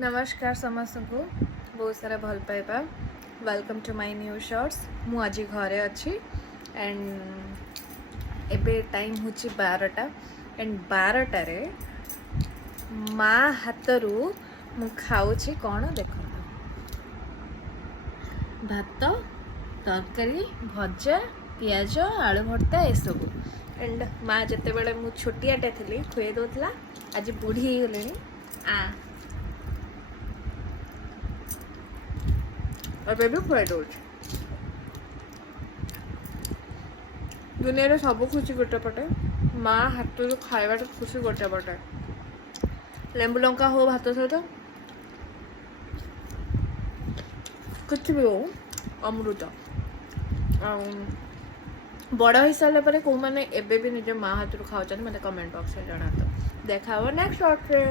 नमस्कार समस्त को बहुत सारा भल पाइबा welcome to my new shorts मु आज घरे अच्छी एंड एबे टाइम होची 12टा एंड 12टारे माँ हाथरू मु खाऊची कौन देख भात तरकारी भजा पियाज आलू भर्ता ये सब एंड माँ जिते बड़े मु छोटियाटे थी खुए दौला आज बुढ़ी हो गले ଏବେ ବି ଖୁଆଇ ଦେଉଛି। ଦୁନିଆରେ ସବୁ ଖୁସି ଗୋଟେ ପଟେ, ମା ହାତରୁ ଖାଇବାଟା ଖୁସି ଗୋଟେ ପଟେ। ଲେମ୍ବୁ ଲଙ୍କା ହଉ ଭାତ ସହିତ କିଛି ବି ହଉ ଅମୃତ। ଆଉ ବଡ଼ ହେଇସାରିଲା ପରେ କେଉଁମାନେ ଏବେ ବି ନିଜ ମା ହାତରୁ ଖାଉଛନ୍ତି ମୋତେ କମେଣ୍ଟ ବକ୍ସରେ ଜଣାନ୍ତୁ। ଦେଖା ହବ ନେକ୍ସଟ ଶର୍ଟରେ।